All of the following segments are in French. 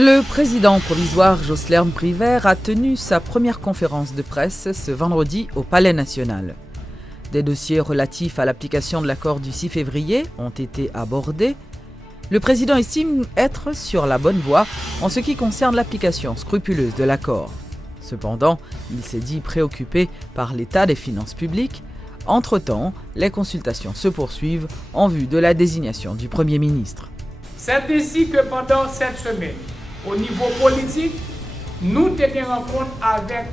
Le président provisoire Jocelyn Briver a tenu sa première conférence de presse ce vendredi au Palais national. Des dossiers relatifs à l'application de l'accord du 6 février ont été abordés. Le président estime être sur la bonne voie en ce qui concerne l'application scrupuleuse de l'accord. Cependant, il s'est dit préoccupé par l'état des finances publiques. Entre-temps, les consultations se poursuivent en vue de la désignation du Premier ministre. C'est ainsi que pendant cette semaine, au niveau politique, nous tenons rencontre avec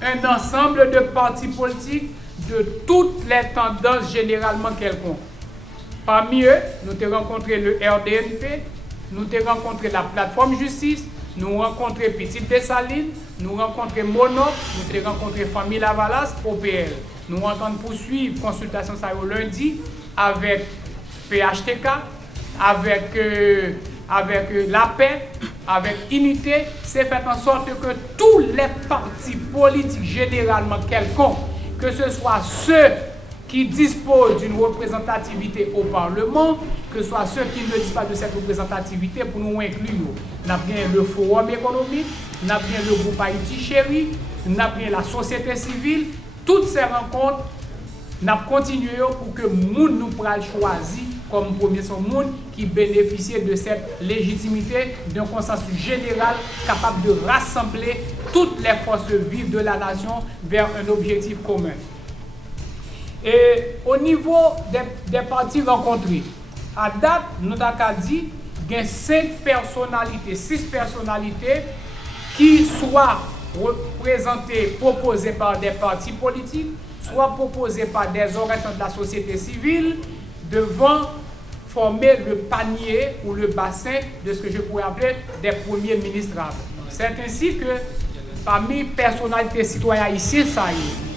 un ensemble de partis politiques de toutes les tendances généralement quelconques. Parmi eux, nous avons rencontré le RDNP, nous avons rencontré la plateforme justice, nous avons rencontré Petite Dessalines, nous avons rencontré Monop, nous avons rencontré Famille Lavalas, OPL. Nous allons poursuivre la consultation lundi avec PHTK, avec la paix, avec unité. C'est fait en sorte que tous les partis politiques généralement quelconques, que ce soit ceux qui disposent d'une représentativité au Parlement, que ce soit ceux qui ne disposent pas de cette représentativité, pour nous inclure. Nous avons bien le Forum économique, nous avons bien le groupe Haïti Chéri, nous avons bien la société civile. Toutes ces rencontres, nous continuons pour que monde nous puisse choisir comme premier son monde qui bénéficie de cette légitimité d'un consensus général capable de rassembler toutes les forces vives de la nation vers un objectif commun. Et au niveau des partis rencontrés, à date, nous avons dit qu'il y a 6 personnalités qui soient représentées, proposées par des partis politiques, soit proposées par des organisations de la société civile, devant former le panier ou le bassin de ce que je pourrais appeler des premiers ministrables. C'est ainsi que parmi les personnalités citoyennes ici,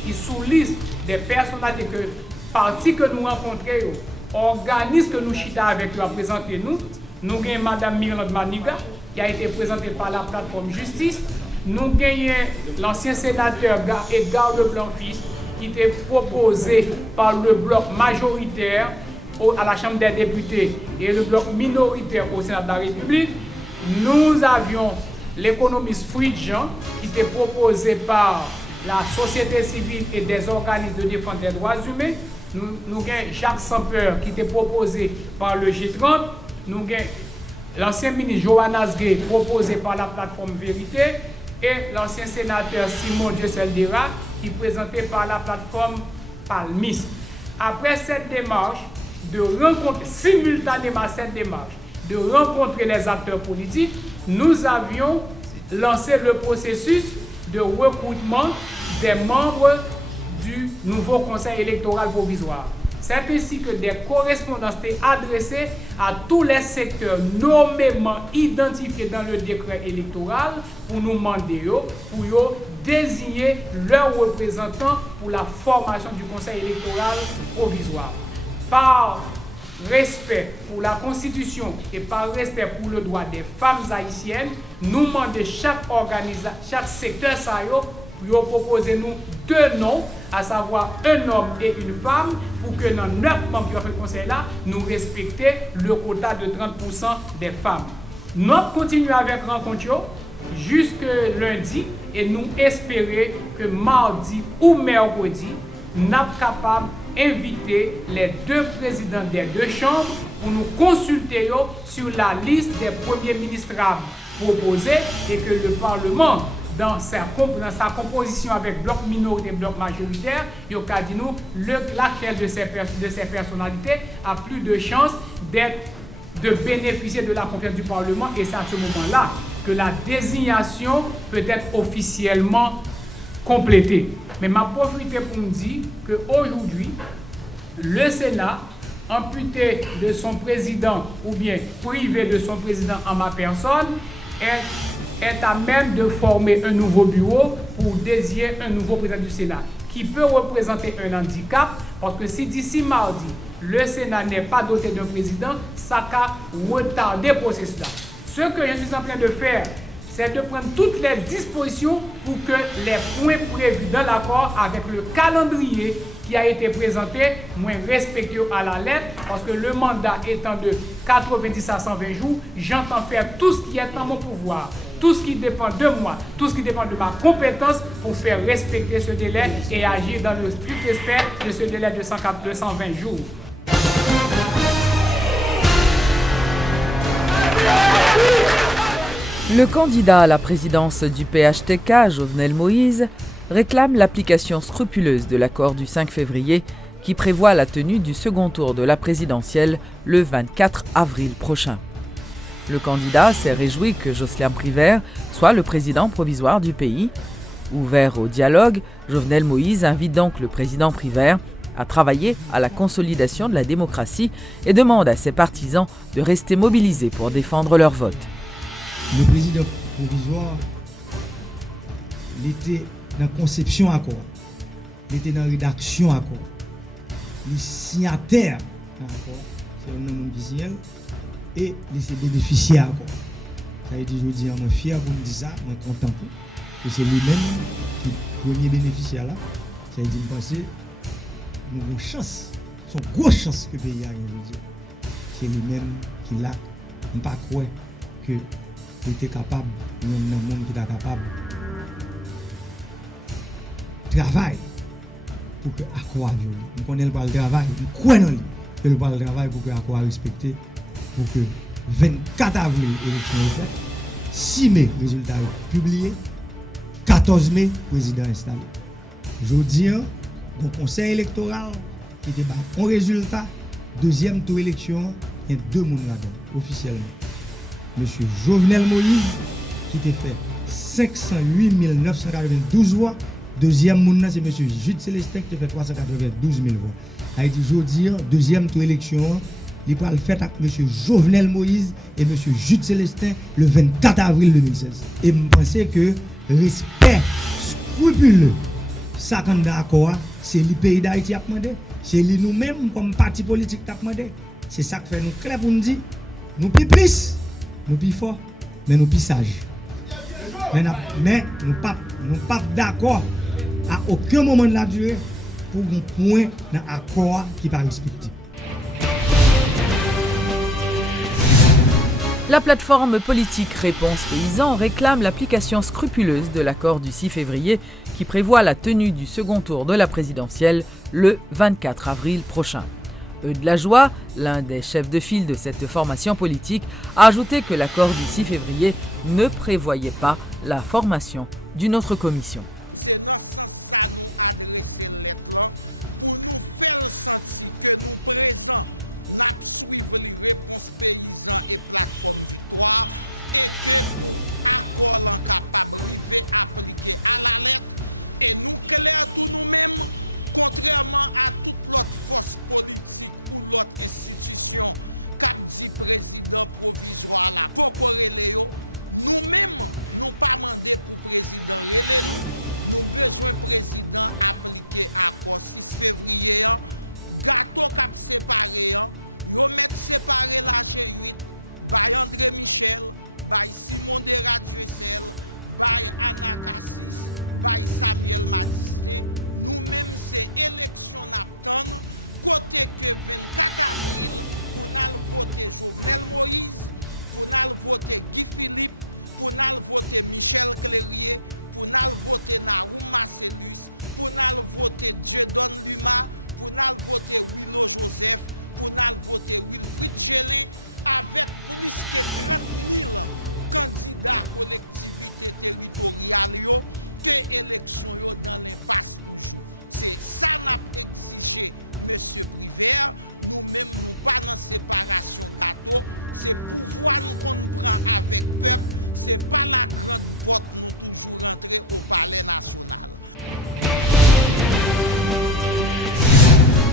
qui sous-listent des personnalités que partis que nous rencontrons, organismes que nous chita avec eux à présenter nous avons Mme Mirland Maniga, qui a été présentée par la plateforme justice. Nous avons l'ancien sénateur Edgar Leblanc-Fils, qui était proposé par le bloc majoritaire à la Chambre des députés et le bloc minoritaire au Sénat de la République. Nous avions l'économiste Fridjean, qui était proposé par la société civile et des organismes de défense des droits humains. Nous avons Jacques Sampeur, qui était proposé par le G30. Nous avons l'ancien ministre Johannes Gay, proposé par la plateforme Vérité. Et l'ancien sénateur Simon Dioseldera, qui est présenté par la plateforme Palmis. Après cette démarche, de rencontrer simultanément cette démarche, de rencontrer les acteurs politiques, nous avions lancé le processus de recrutement des membres du nouveau conseil électoral provisoire. C'est ainsi que des correspondances étaient adressées à tous les secteurs nommément identifiés dans le décret électoral pour nous demander, pour désigner leurs représentants pour la formation du conseil électoral provisoire. Par respect pour la Constitution et par respect pour le droit des femmes haïtiennes, nous demandons chaque secteur pour proposer nous 2 noms, à savoir un homme et une femme, pour que dans 9 membres du conseil-là, nous respections le quota de 30% des femmes. Nous continuons avec rencontre jusque lundi et nous espérons que mardi ou mercredi, nous sommes capables d'inviter les 2 présidents des 2 chambres pour nous consulter sur la liste des premiers ministres proposés et que le Parlement, dans sa composition avec bloc minoritaire et bloc majoritaire, il a dit nous laquelle de ces personnalités a plus de chances de bénéficier de la confiance du Parlement, et c'est à ce moment-là que la désignation peut être officiellement complétée. Mais ma profité pour me dire qu'aujourd'hui, le Sénat, amputé de son président ou bien privé de son président en ma personne, est à même de former un nouveau bureau pour désigner un nouveau président du Sénat qui peut représenter un handicap, parce que si d'ici mardi, le Sénat n'est pas doté d'un président, ça va retarder le processus-là. Ce que je suis en train de faire, c'est de prendre toutes les dispositions pour que les points prévus dans l'accord avec le calendrier qui a été présenté, moins respecté à la lettre, parce que le mandat étant de 90 à 120 jours, j'entends faire tout ce qui est en mon pouvoir, tout ce qui dépend de moi, tout ce qui dépend de ma compétence pour faire respecter ce délai et agir dans le strict respect de ce délai de 120 jours. Le candidat à la présidence du PHTK, Jovenel Moïse, réclame l'application scrupuleuse de l'accord du 5 février qui prévoit la tenue du second tour de la présidentielle le 24 avril prochain. Le candidat s'est réjoui que Jocelyn Privert soit le président provisoire du pays. Ouvert au dialogue, Jovenel Moïse invite donc le président Privert à travailler à la consolidation de la démocratie et demande à ses partisans de rester mobilisés pour défendre leur vote. Le président provisoire, il était dans la conception accord, il était dans la rédaction accord, les signataires accord, c'est un homme qui signe, et les bénéficiaires accord. Ça veut dire, je dis, je suis fier pour me dire ça, je suis content que c'est lui-même qui est le premier bénéficiaire là. Ça veut dire, je pense que nous avons une chance, c'est une grosse chance que le pays a, je dire. C'est lui-même qui l'a, je ne pas croire que il était capable, il y a un monde qui est capable de travailler pour que l'accord viole. Nous connaissons le travail, nous croyons que le travail pour que l'accord respecté, pour que 24 avril, l'élection est faite, 6 mai, résultat est publié, 14 mai, président installé. Je dis, le conseil électoral qui était un résultat, deuxième tour élection, il y a 2 personnes là-dedans, officiellement. Monsieur Jovenel Moïse, qui a fait 508 992 voix. Deuxième monde, c'est monsieur Jude Célestin qui a fait 392 000 voix. A dit, je dis, deuxième tour élection, il va le faire avec monsieur Jovenel Moïse et monsieur Jude Célestin le 24 avril 2016. Et je pense que respect scrupuleux, ça quand d'accord, c'est le pays d'Haïti a demandé. C'est nous-mêmes comme parti politique qui a demandé. C'est ça que fait nous clair pour nous dire, nous plus. Nous plus forts, mais nous plus sages. Mais nous ne pas d'accord à aucun moment de la durée pour un point dans l'accord qui n'est pas respecté. La plateforme politique Réponse Paysan réclame l'application scrupuleuse de l'accord du 6 février qui prévoit la tenue du second tour de la présidentielle le 24 avril prochain. Eudes Lajoie, l'un des chefs de file de cette formation politique, a ajouté que l'accord du 6 février ne prévoyait pas la formation d'une autre commission.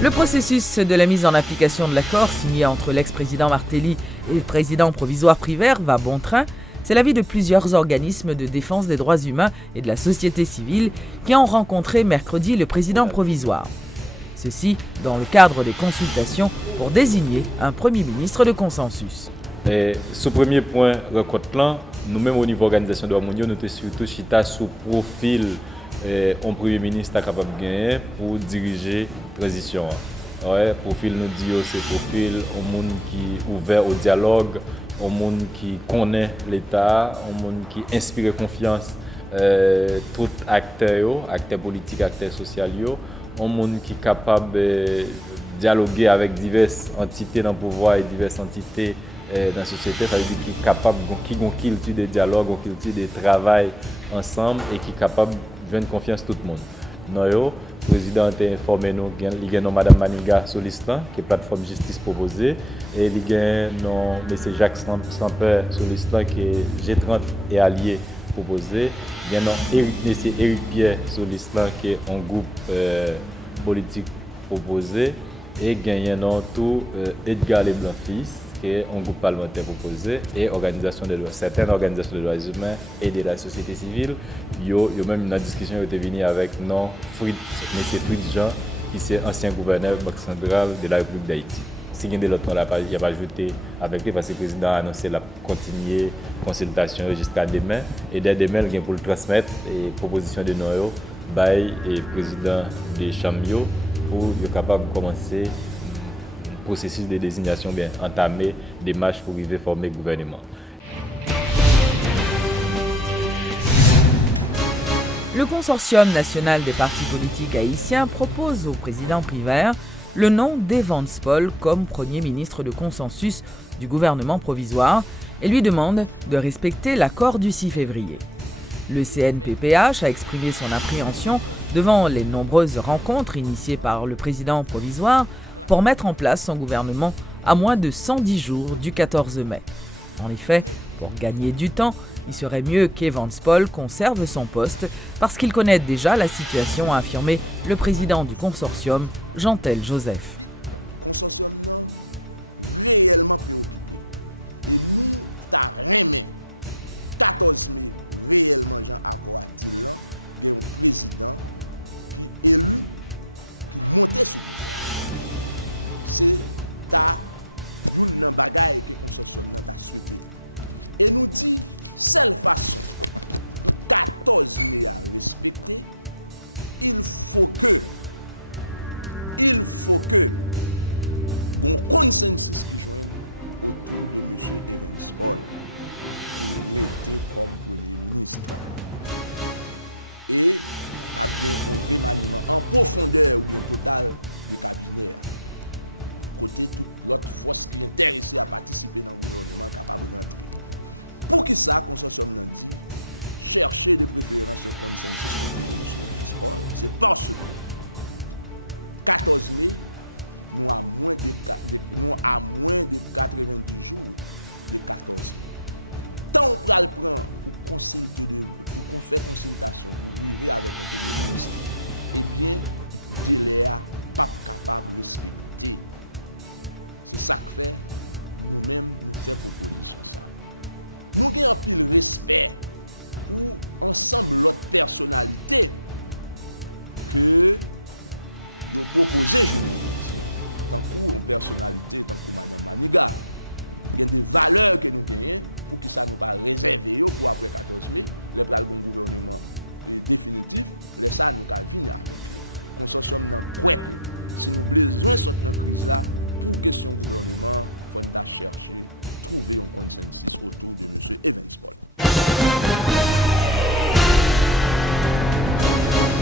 Le processus de la mise en application de l'accord signé entre l'ex-président Martelly et le président provisoire Privert va bon train. C'est l'avis de plusieurs organismes de défense des droits humains et de la société civile qui ont rencontré mercredi le président provisoire. Ceci dans le cadre des consultations pour désigner un Premier ministre de consensus. Et ce premier point, rencontre, nous-mêmes au niveau organisation de l'Harmonie, nous sommes surtout chita sous profil un Premier ministre capable de gagner pour diriger la transition. Ouais, profil nous dit c'est profil un monde qui est ouvert au dialogue, un monde qui connaît l'État, un monde qui inspire confiance tout acteurs politiques, acteurs sociaux, un monde qui est capable de dialoguer avec diverses entités dans le pouvoir et diverses entités dans la société, ça veut dire qui est capable, qui a une culture de dialogue, une culture de travail ensemble et qui est capable de faire confiance tout le monde. Non, le président a informé nous qu'il y a Mme Maniga sur liste qui est plateforme justice proposée et il y a M. Jacques Stamper sur liste qui est G30 et allié proposé. Il y a M. Éric Pierre sur liste qui est un groupe politique proposé et il y a tout Edgar Leblanc-Fils qui est un groupe parlementaire proposé et certaines organisations de droits humains et de la société civile. Il y a même une discussion qui était venue avec M. Fritz Jean, qui est ancien gouverneur Banque centrale de la République d'Haïti. Si il y a des autres, il n'y a pas ajouté avec lui parce que le président a annoncé la continuer consultation jusqu'à demain. Et dès demain, il y a pour le transmettre les propositions de Noël, Baye et président de Chambio pour être capable de commencer processus de désignation, bien entamer des marches pour arriver à former le gouvernement. Le Consortium national des partis politiques haïtiens propose au président Privert le nom d'Evans Paul comme Premier ministre de consensus du gouvernement provisoire et lui demande de respecter l'accord du 6 février. Le CNPPH a exprimé son appréhension devant les nombreuses rencontres initiées par le président provisoire pour mettre en place son gouvernement à moins de 110 jours du 14 mai. En effet, pour gagner du temps, il serait mieux qu'Evans Paul conserve son poste parce qu'il connaît déjà la situation, a affirmé le président du consortium, Jean-Tel Joseph.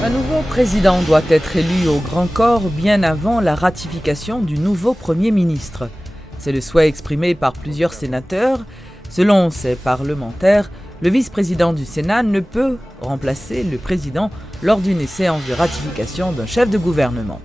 Un nouveau président doit être élu au grand corps bien avant la ratification du nouveau Premier ministre. C'est le souhait exprimé par plusieurs sénateurs. Selon ces parlementaires, le vice-président du Sénat ne peut remplacer le président lors d'une séance de ratification d'un chef de gouvernement.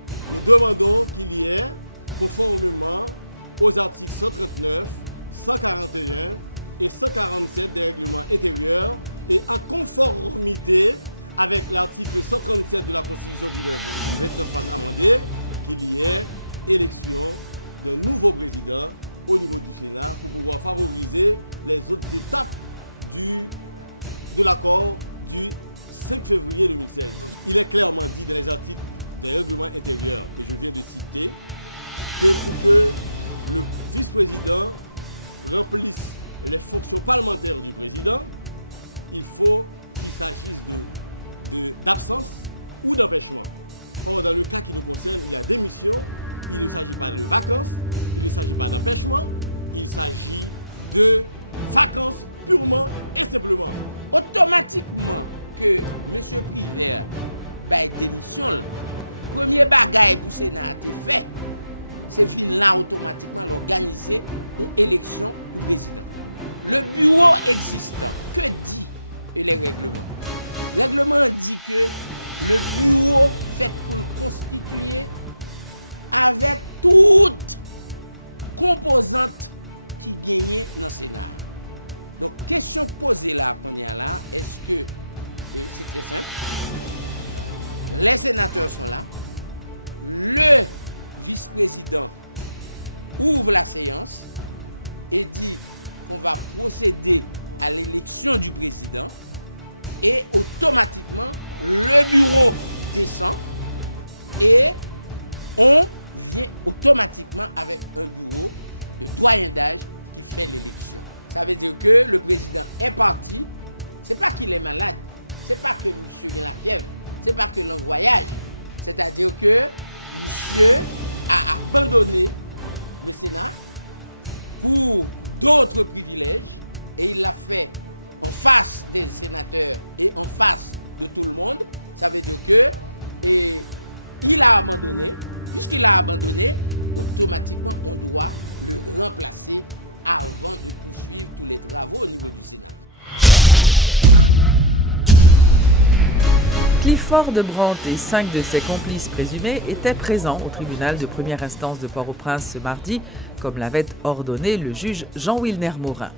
Clifford de Brandt et 5 de ses complices présumés étaient présents au tribunal de première instance de Port-au-Prince ce mardi, comme l'avait ordonné le juge Jean-Wilner Morin.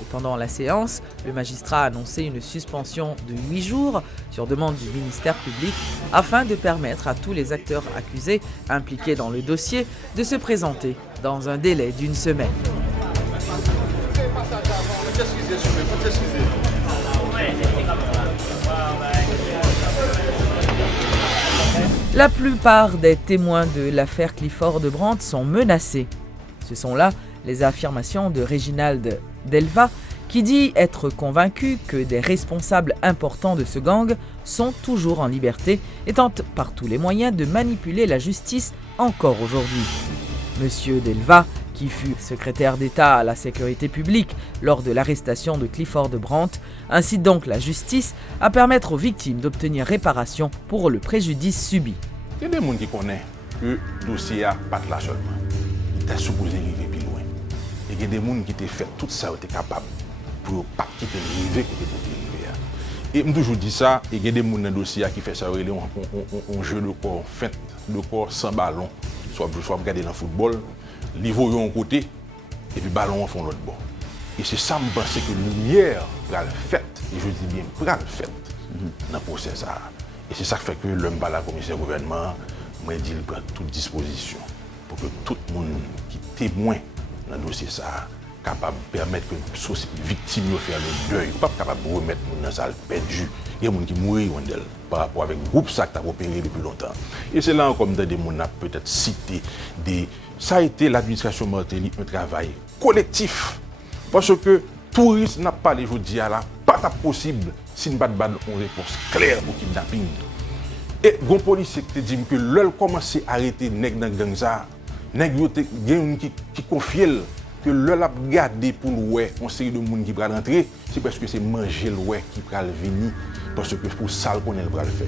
Et pendant la séance, le magistrat a annoncé une suspension de 8 jours sur demande du ministère public afin de permettre à tous les acteurs accusés impliqués dans le dossier de se présenter dans un délai d'1 semaine. La plupart des témoins de l'affaire Clifford de Brandt sont menacés. Ce sont là les affirmations de Réginald Delva, qui dit être convaincu que des responsables importants de ce gang sont toujours en liberté et tentent par tous les moyens de manipuler la justice encore aujourd'hui. Monsieur Delva, qui fut secrétaire d'État à la sécurité publique lors de l'arrestation de Clifford de Brandt, incite donc la justice à permettre aux victimes d'obtenir réparation pour le préjudice subi. Il y a des gens qui connaissent que le dossier n'a pas là seulement. Il est supposé arriver plus loin. Et il y a des gens qui ont fait tout ça, qui étaient capables pour ne pas quitter le rivet côté pour arriver. Et je toujours dis ça, il y a des gens dans le dossier qui font ça, un jeu de corps fait, de corps sans ballon, soit regarder dans le football. Niveau yon côté et puis ballon en fond l'autre bord. Et c'est ça me pense que lumière pral fait et je dis bien pral fait dans le procès ça. Et c'est ça qui fait que l'homme par la commissaire gouvernement m'a dit il prend toute disposition pour que tout le monde qui témoin dans le dossier ça capable de permettre que les victimes fassent le deuil, pas capable de remettre dans salle perdu. Il y a des gens qui mourent par rapport avec le groupe ça qui a opéré depuis longtemps. Et c'est là encore des gens peut-être cité des. Ça a été l'administration Martelly un travail collectif. Parce que touristes n'a pas les aujourd'hui à la pas possible si nous n'avons pas une réponse claire au kidnapping. Et les policiers qui disent que l'heure commence à arrêter les nègres dans le gang ça, les nègres qui confient que l'heure a gardé pour nous une série de monde qui va rentrer, c'est parce que c'est manger le qui va venir parce que pour ça qu'on est le bras le faire.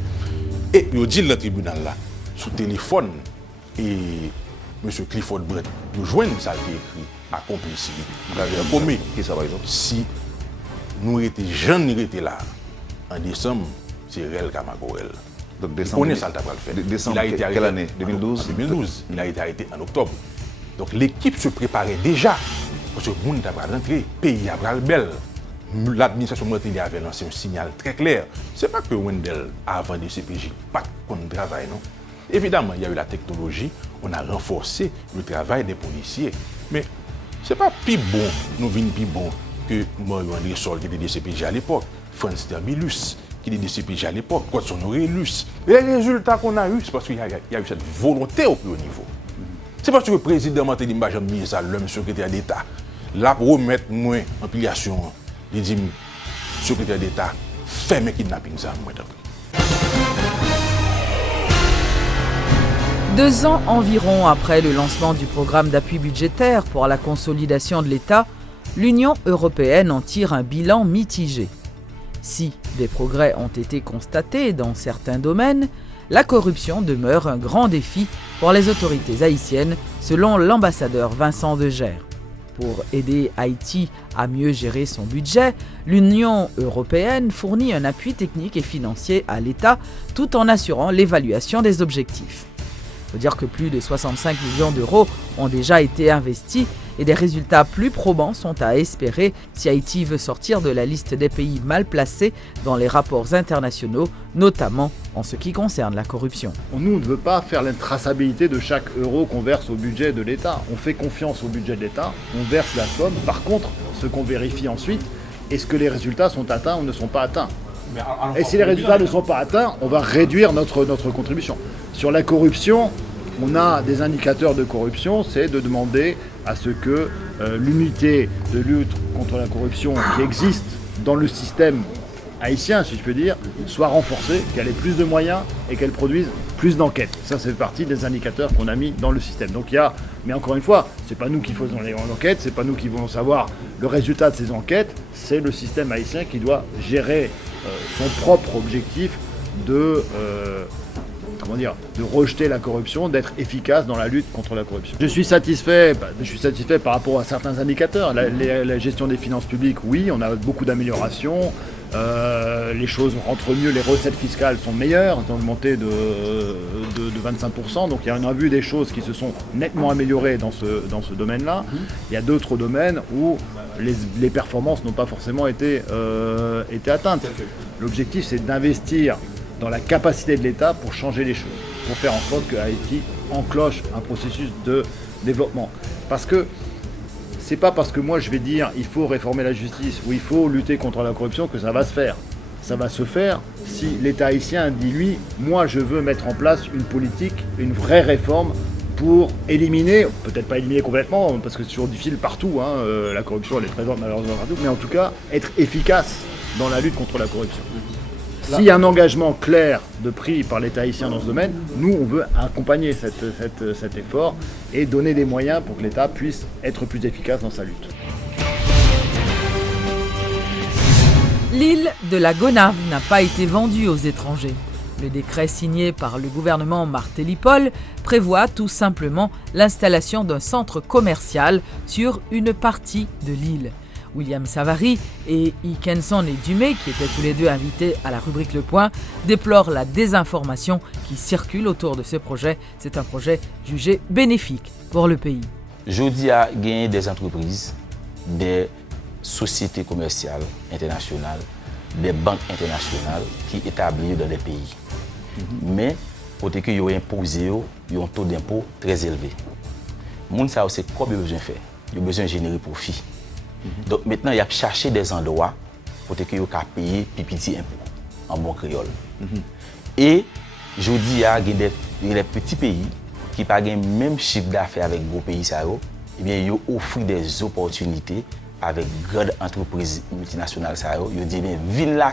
Et ils dit le tribunal là sous téléphone et M. Clifford Brandt, nous joignons ça qui est écrit à complicité. Vous avez commis. Ça par exemple. Si nous étions jeunes, nous étions là, en décembre, c'est réel Kamakorel. Donc décembre. On est ça le faire. Décembre, quelle année 2012 2012. Il a été arrêté en octobre. Donc l'équipe se préparait déjà. Parce que le monde a rentré, le pays a le bel. L'administration Martelly avait lancé un signal très clair. Ce n'est pas que Wendell, avant de CPJ, pas qu'on travaille, non. Évidemment, il y a eu la technologie, on a renforcé le travail des policiers. Mais ce n'est pas plus bon, nous venons plus bon que Mario André Sol qui était DCPJ à l'époque, Franz Terbilus qui était DCPJ à l'époque, Godson Aurelius. Les résultats qu'on a eu, c'est parce qu'il y a eu cette volonté au plus haut niveau. C'est parce que le président Martelly m'a jamais mis ça, l'homme secrétaire d'État, là pour remettre moins en pliation, il dit, secrétaire d'État, fait mes kidnapping ça, moi d'après. 2 ans environ après le lancement du programme d'appui budgétaire pour la consolidation de l'État, l'Union européenne en tire un bilan mitigé. Si des progrès ont été constatés dans certains domaines, la corruption demeure un grand défi pour les autorités haïtiennes, selon l'ambassadeur Vincent Degère. Pour aider Haïti à mieux gérer son budget, l'Union européenne fournit un appui technique et financier à l'État tout en assurant l'évaluation des objectifs. Il faut dire que plus de 65 millions d'euros ont déjà été investis et des résultats plus probants sont à espérer si Haïti veut sortir de la liste des pays mal placés dans les rapports internationaux, notamment en ce qui concerne la corruption. Nous, on ne veut pas faire la traçabilité de chaque euro qu'on verse au budget de l'État. On fait confiance au budget de l'État, on verse la somme. Par contre, ce qu'on vérifie ensuite, est-ce que les résultats sont atteints ou ne sont pas atteints ? Et si les résultats ne sont pas atteints, on va réduire notre contribution. Sur la corruption, on a des indicateurs de corruption, c'est de demander à ce que l'unité de lutte contre la corruption qui existe dans le système haïtien, si je peux dire, soit renforcée, qu'elle ait plus de moyens et qu'elle produise plus d'enquêtes. Ça, c'est partie des indicateurs qu'on a mis dans le système. Donc il y a, mais encore une fois, c'est pas nous qui faisons les enquêtes, c'est pas nous qui voulons savoir le résultat de ces enquêtes, c'est le système haïtien qui doit gérer son propre objectif de rejeter la corruption, d'être efficace dans la lutte contre la corruption. Je suis satisfait par rapport à certains indicateurs. La gestion des finances publiques, oui, on a beaucoup d'améliorations. les choses rentrent mieux, les recettes fiscales sont meilleures, elles ont augmenté de 25%, donc on a vu des choses qui se sont nettement améliorées dans ce domaine-là. Il y a d'autres domaines où les performances n'ont pas forcément été atteintes. L'objectif, c'est d'investir dans la capacité de l'État pour changer les choses, pour faire en sorte que Haïti enclenche un processus de développement. Parce que c'est pas parce que moi je vais dire il faut réformer la justice ou il faut lutter contre la corruption que ça va se faire. Ça va se faire si l'État haïtien dit lui, moi je veux mettre en place une politique, une vraie réforme pour éliminer, peut-être pas éliminer complètement, parce que c'est toujours difficile partout, la corruption elle est présente malheureusement partout, mais en tout cas être efficace dans la lutte contre la corruption. S'il y a un engagement clair de pris par l'État haïtien dans ce domaine, nous on veut accompagner cet effort et donner des moyens pour que l'État puisse être plus efficace dans sa lutte. L'île de la Gonâve n'a pas été vendue aux étrangers. Le décret signé par le gouvernement Martelly-Paul prévoit tout simplement l'installation d'un centre commercial sur une partie de l'île. William Savary et Ikenson et Dumé, qui étaient tous les deux invités à la rubrique Le Point, déplorent la désinformation qui circule autour de ce projet. C'est un projet jugé bénéfique pour le pays. Jodi a gagné des entreprises, des sociétés commerciales internationales, des banques internationales qui établissent dans les pays. Mais, pour que ils ont imposé un taux d'impôt très élevé. Moun sa c'est quoi ils ont besoin de faire? Ils ont besoin de générer profit. Donc maintenant, il y a cherché des endroits pour que vous payer petit impôt en bon créole. Et je dis, il y a des petits pays qui n'ont pas le même chiffre d'affaires avec les gros pays, eh bien, ils offrent des opportunités avec grandes entreprises multinationales. Ils disent, viens là,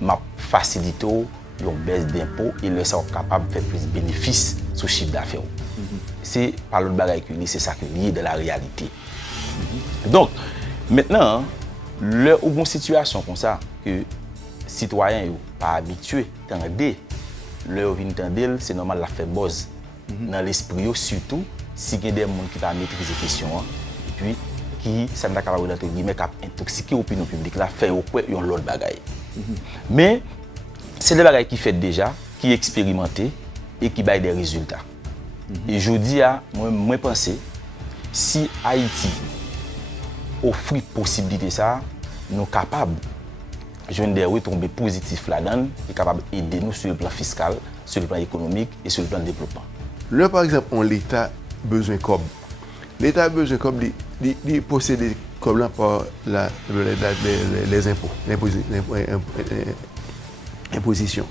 ma facilité, ils ont baisse d'impôts et ils sont capables de faire plus de bénéfices sur le chiffre d'affaires. C'est par l'autre bagaille que c'est ça qui est lié de la réalité. Donc, maintenant, leur une situation comme ça, que les citoyens ne sont pas habitués à entendre, leur vient entendre, c'est normal la faire buzz dans l'esprit, surtout si il y a des gens qui ont maîtrisé la question, et puis qui sont capables d'intoxiquer l'opinion publique, là, faire l'autre bagaille. Mais c'est des bagailles qui fait déjà, qui est expérimenté et qui baillent des résultats. Et je dis moi penser, si Haïti offre possibilité ça, nous sommes capables de jouer des retombées positives là-dedans et capables d'aider nous sur le plan fiscal, sur le plan économique et sur le plan de développement. Là, par exemple, l'État a besoin de COB. L'État a besoin de COB, il possède des COB là par les impôts, l'imposition.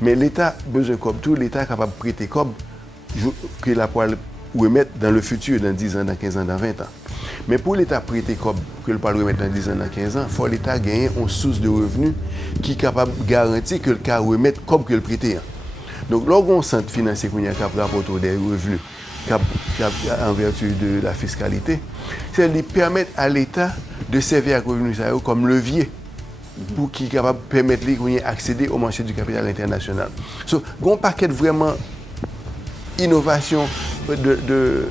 Mais l'État a besoin de COB, tout l'État est capable de prêter COB que la poêle remettre dans le futur, dans 10 ans, dans 15 ans, dans 20 ans. Mais pour l'État prêter comme que le parle remettre dans 10 ans, dans 15 ans, il faut l'État gagner une source de revenus qui est capable de garantir que le cas remettre comme que le prêter. Donc, lorsqu'on centre financier qui rapporte des revenus en vertu de la fiscalité, c'est de permettre à l'État de servir à revenus comme levier pour qu'il soit capable de permettre d'accéder au marché du capital international. Donc, il y a un paquet vraiment innovation de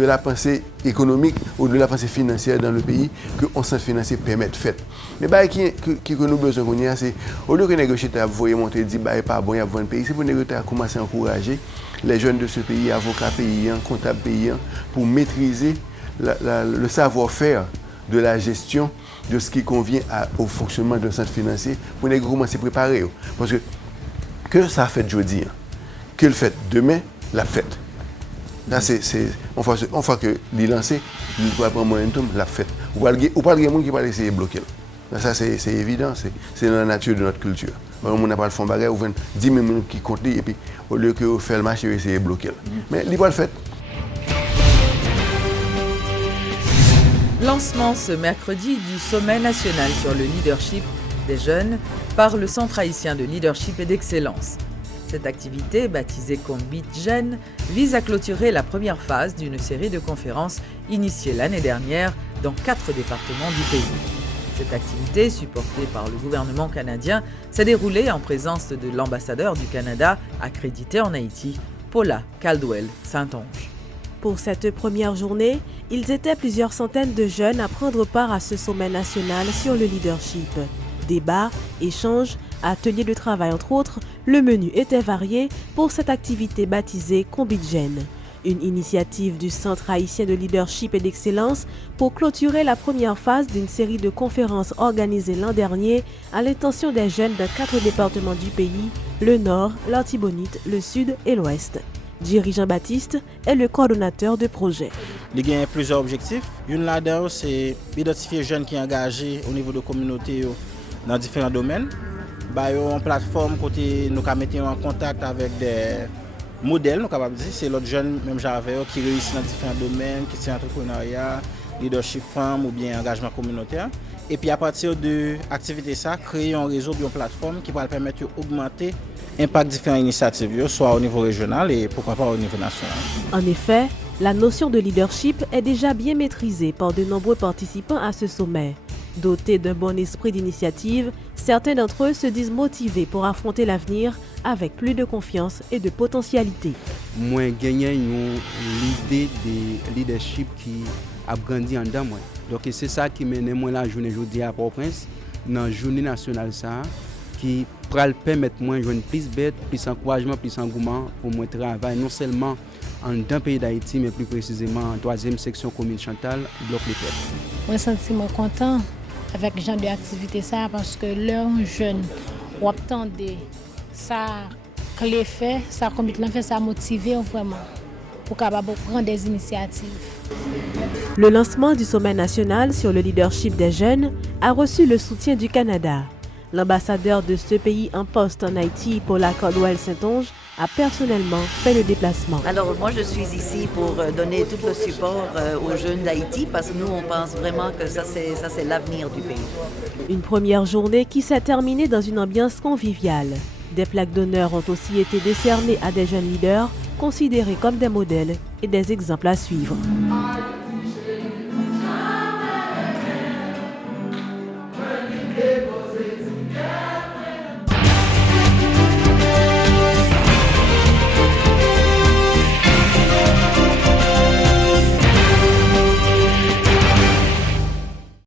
la pensée économique ou de la pensée financière dans le pays que on centre financier permet de faire. Mais qui nous besoin qu'on c'est au lieu que négocier à voyer monter dit pas bon y a bon pays, c'est pour négocier à commencer à encourager les jeunes de ce pays, avocats payants, comptables payants pour maîtriser le savoir-faire de la gestion de ce qui convient au fonctionnement d'un centre financier pour commencer à préparer parce que ça fait aujourd'hui que le fait demain la fête. Là, on fois que l'il lancé, il va prendre momentum, la fête. Ou pas de monde qui va essayer de bloquer. Là, ça, c'est évident, c'est dans la nature de notre culture. On n'a pas le fond bagarre, on 10 minutes qui comptent, et puis au lieu que vous faites le marché, vous essayez de bloquer. Mais il va le faire. Lancement ce mercredi du sommet national sur le leadership des jeunes par le Centre haïtien de leadership et d'excellence. Cette activité, baptisée comme BeatGen, vise à clôturer la première phase d'une série de conférences initiée l'année dernière dans 4 départements du pays. Cette activité, supportée par le gouvernement canadien, s'est déroulée en présence de l'ambassadeur du Canada accrédité en Haïti, Paula Caldwell Saint-Onge. Pour cette première journée, ils étaient plusieurs centaines de jeunes à prendre part à ce sommet national sur le leadership. Débats, échanges, ateliers de travail entre autres, le menu était varié pour cette activité baptisée Combidjen. Une initiative du Centre haïtien de leadership et d'excellence pour clôturer la première phase d'une série de conférences organisées l'an dernier à l'intention des jeunes de 4 départements du pays, le Nord, l'Artibonite, le Sud et l'Ouest. Jerry Jean-Baptiste est le coordonnateur de projet. Il y a plusieurs objectifs. Une là-dedans, c'est identifier les jeunes qui sont engagés au niveau de la communauté dans différents domaines. Une plateforme côté nous mettre en contact avec des modèles, nous capable dire, c'est l'autre jeune même j'avais qui réussit dans différents domaines, qui sont entrepreneuriat, leadership femme ou bien engagement communautaire. Et puis à partir de l'activité ça, créer un réseau, une plateforme qui va permettre d'augmenter l'impact de différentes initiatives, soit au niveau régional et pourquoi pas au niveau national. En effet, la notion de leadership est déjà bien maîtrisée par de nombreux participants à ce sommet. Dotés d'un bon esprit d'initiative, certains d'entre eux se disent motivés pour affronter l'avenir avec plus de confiance et de potentialité. Moi, j'ai l'idée de leadership qui a grandi en dedans. Donc c'est ça qui mène moi la journée aujourd'hui à Port-au-Prince, dans la journée nationale ça, qui pourra permettre moi de jouer plus bête, plus encouragement, plus engouement pour mon travail, non seulement en dans le pays d'Haïti, mais plus précisément en 3e section commune Chantal, bloc Les Terres. Moi, je suis content avec ce genre d'activité ça parce que leurs jeunes ou attendent ça clé fait, ça comme il fait ça motiver vraiment pour capable prendre des initiatives. Le lancement du sommet national sur le leadership des jeunes a reçu le soutien du Canada. L'ambassadeur de ce pays en poste en Haïti, Paula Caldwell-Saintonge, a personnellement fait le déplacement. Alors moi je suis ici pour donner tout le support aux jeunes d'Haïti parce que nous on pense vraiment que ça c'est l'avenir du pays. Une première journée qui s'est terminée dans une ambiance conviviale. Des plaques d'honneur ont aussi été décernées à des jeunes leaders considérés comme des modèles et des exemples à suivre.